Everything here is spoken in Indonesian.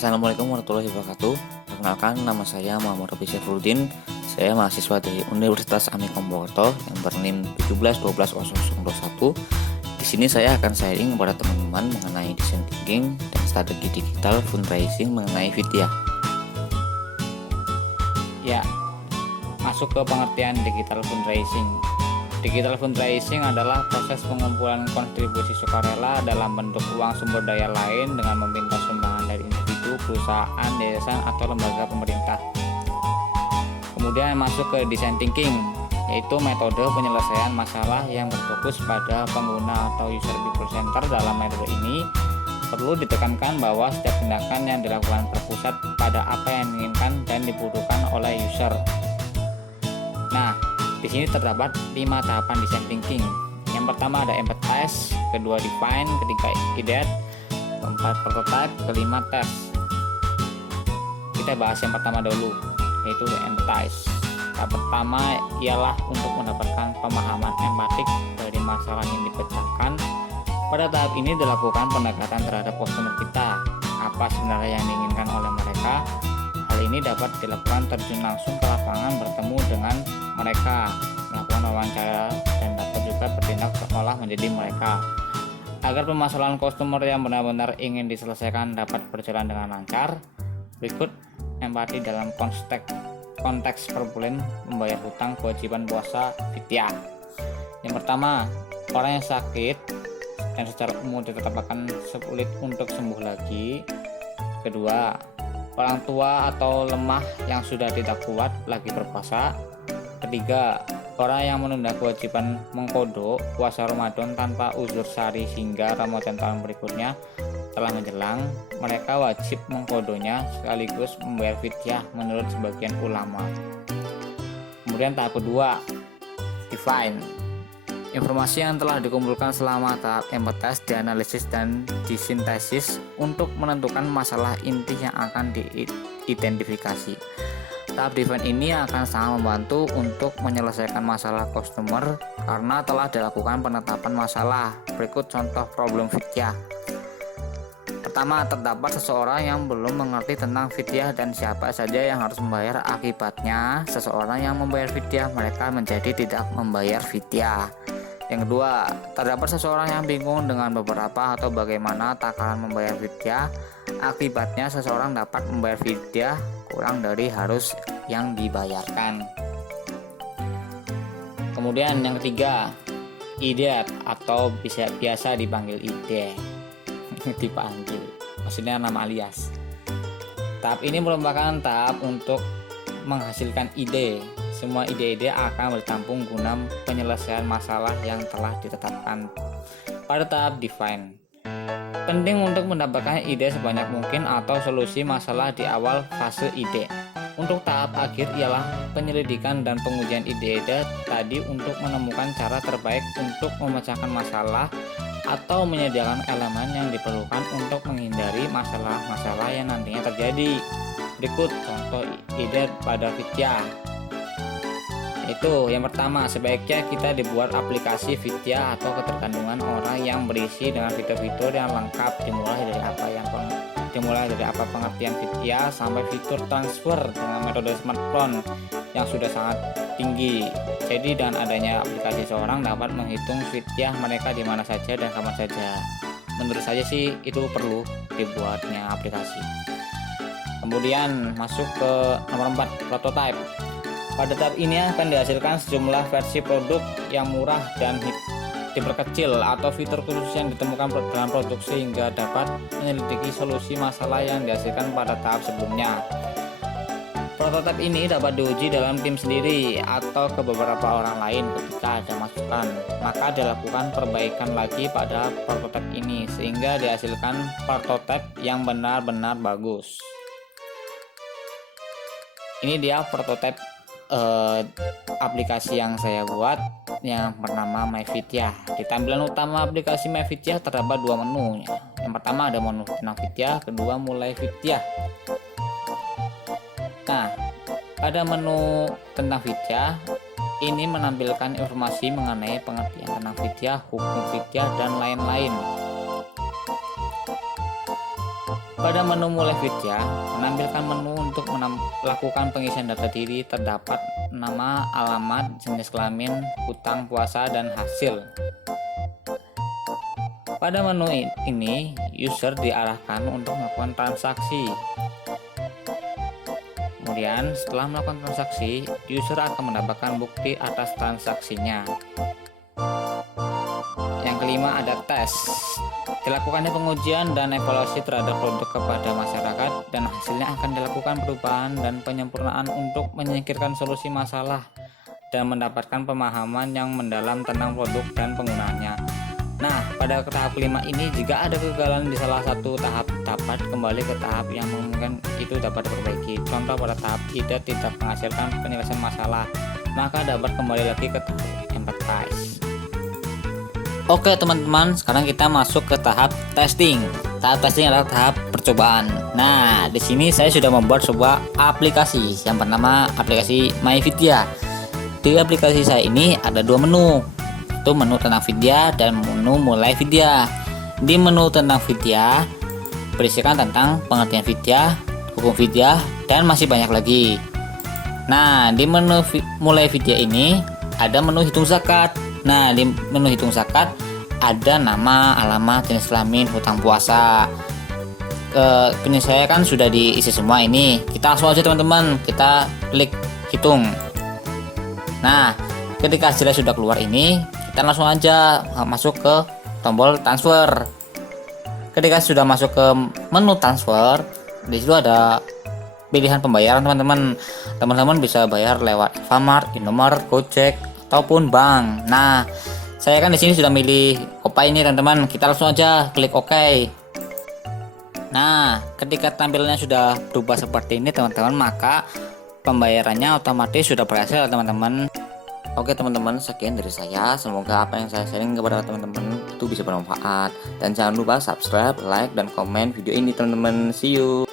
Assalamualaikum warahmatullahi wabarakatuh. Perkenalkan, nama saya Muhammad Robi Syafruddin. Saya mahasiswa dari Universitas Amikom Purwokerto yang berNIM 17120021. Di sini saya akan sharing kepada teman-teman mengenai design thinking dan strategi digital fundraising mengenai Vidya. Ya, masuk ke pengertian digital fundraising. Digital fundraising adalah proses pengumpulan kontribusi sukarela dalam bentuk uang sumber daya lain dengan meminta sumbangan dari individu, perusahaan, yayasan, atau lembaga pemerintah. Kemudian masuk ke design thinking, yaitu metode penyelesaian masalah yang berfokus pada pengguna atau user people center. Dalam metode ini perlu ditekankan bahwa setiap tindakan yang dilakukan berpusat pada apa yang diinginkan dan dibutuhkan oleh user. Nah, di sini terdapat 5 tahapan design thinking. Yang pertama ada empathize, kedua define, ketiga ideate, keempat prototype, kelima test. Kita bahas yang pertama dulu, yaitu empathize. Tahap pertama ialah untuk mendapatkan pemahaman empatik dari masalah yang dipecahkan. Pada tahap ini dilakukan pendekatan terhadap customer kita, apa sebenarnya yang diinginkan oleh mereka. Hal ini dapat dilakukan terjun langsung ke lapangan, bertemu dengan mereka, melakukan wawancara, dan dapat juga bertindak seolah menjadi mereka. Agar permasalahan customer yang benar-benar ingin diselesaikan dapat berjalan dengan lancar, berikut empati dalam konteks problem membayar hutang kewajiban puasa Vidya. Yang pertama, orang yang sakit dan secara umum ditetapkan sulit untuk sembuh lagi. Kedua, orang tua atau lemah yang sudah tidak kuat lagi berpuasa. Ketiga, orang yang menunda kewajiban mengkodok puasa Ramadan tanpa uzur syar'i hingga Ramadan tahun berikutnya telah menjelang, mereka wajib mengkodonya sekaligus membayar fidyah menurut sebagian ulama. Kemudian tahap kedua, define. Informasi yang telah dikumpulkan selama tahap empathize dianalisis dan disintesis untuk menentukan masalah inti yang akan diidentifikasi. Tahap define ini akan sangat membantu untuk menyelesaikan masalah customer karena telah dilakukan penetapan masalah. Berikut contoh problem Vidya. Pertama, terdapat seseorang yang belum mengerti tentang fidyah dan siapa saja yang harus membayar. Akibatnya, seseorang yang membayar fidyah, mereka menjadi tidak membayar fidyah. Yang kedua, terdapat seseorang yang bingung dengan beberapa atau bagaimana takaran membayar fidyah. Akibatnya, seseorang dapat membayar fidyah kurang dari harus yang dibayarkan. Kemudian yang ketiga, ideate atau biasa dipanggil ide. Maksudnya nama alias. Tahap ini merupakan tahap untuk menghasilkan ide. Semua ide-ide akan bertampung guna penyelesaian masalah yang telah ditetapkan. Pada tahap define, penting untuk mendapatkan ide sebanyak mungkin atau solusi masalah di awal fase ide. Untuk tahap akhir ialah penyelidikan dan pengujian ide-ide tadi untuk menemukan cara terbaik untuk memecahkan masalah atau menyediakan elemen yang diperlukan untuk menghindari masalah-masalah yang nantinya terjadi. Berikut contoh ide pada Vidya. Itu yang pertama, sebaiknya kita dibuat aplikasi Vidya atau ketergantungan orang yang berisi dengan fitur-fitur yang lengkap, dimulai dari apa pengertian Vidya sampai fitur transfer dengan metode smartphone yang sudah sangat tinggi. Jadi dengan adanya aplikasi, seorang dapat menghitung Vidya mereka di mana saja dan kapan saja. Menurut saya sih itu perlu dibuatnya aplikasi. Kemudian masuk ke nomor 4, prototype. Pada tahap ini akan dihasilkan sejumlah versi produk yang murah dan diperkecil atau fitur khusus yang ditemukan dalam produk sehingga dapat menyelidiki solusi masalah yang dihasilkan pada tahap sebelumnya. Prototipe ini dapat diuji dalam tim sendiri atau ke beberapa orang lain. Ketika ada masukan, maka dilakukan perbaikan lagi pada prototipe ini sehingga dihasilkan prototipe yang benar-benar bagus. Ini dia prototipe aplikasi yang saya buat yang bernama MyVidya. Di tampilan utama aplikasi MyVidya terdapat 2 menu. Yang pertama ada menu tentang Vidya, kedua mulai Vidya. Nah, pada menu tentang Vidya ini menampilkan informasi mengenai pengertian tentang Vidya, hukum Vidya, dan lain-lain. Pada menu Mulai Vidya, menampilkan menu untuk melakukan pengisian data diri. Terdapat nama, alamat, jenis kelamin, hutang puasa, dan hasil. Pada menu ini, user diarahkan untuk melakukan transaksi. Kemudian, setelah melakukan transaksi, user akan mendapatkan bukti atas transaksinya. Yang kelima ada tes. Dilakukannya pengujian dan evaluasi terhadap produk kepada masyarakat, dan hasilnya akan dilakukan perubahan dan penyempurnaan untuk menyingkirkan solusi masalah dan mendapatkan pemahaman yang mendalam tentang produk dan penggunaannya. Nah, pada tahap kelima ini, jika ada kegagalan di salah satu tahap, dapat kembali ke tahap yang memungkinkan itu dapat diperbaiki. Contoh, pada tahap tidak menghasilkan penyelesaian masalah, maka dapat kembali lagi ke tahap empathize. Oke teman-teman, sekarang kita masuk ke tahap testing. Tahap testing adalah tahap percobaan. Nah, di sini saya sudah membuat sebuah aplikasi. Yang pertama, aplikasi MyVidya. Di aplikasi saya ini ada dua menu, itu menu tentang Vidya dan menu Mulai Vidya. Di menu tentang Vidya berisikan tentang pengertian Vidya, hukum Vidya, dan masih banyak lagi. Nah, di menu Mulai Vidya ini ada menu hitung zakat. Nah, di menu hitung zakat ada nama, alamat, jenis kelamin, hutang puasa. Ini saya kan sudah diisi semua ini. Kita langsung aja teman-teman, kita klik hitung. Nah, ketika hasilnya sudah keluar ini, kita langsung aja masuk ke tombol transfer. Ketika sudah masuk ke menu transfer, di situ ada pilihan pembayaran teman-teman. Teman-teman bisa bayar lewat Alfamart, Indomart, Gojek, ataupun bank. Nah, saya kan di sini sudah milih OPay ini teman-teman. Kita langsung aja klik OK. Nah, ketika tampilannya sudah berubah seperti ini teman-teman, maka pembayarannya otomatis sudah berhasil teman-teman. Oke teman-teman, sekian dari saya. Semoga apa yang saya sharing kepada teman-teman itu bisa bermanfaat. Dan jangan lupa subscribe, like, dan komen video ini teman-teman. See you.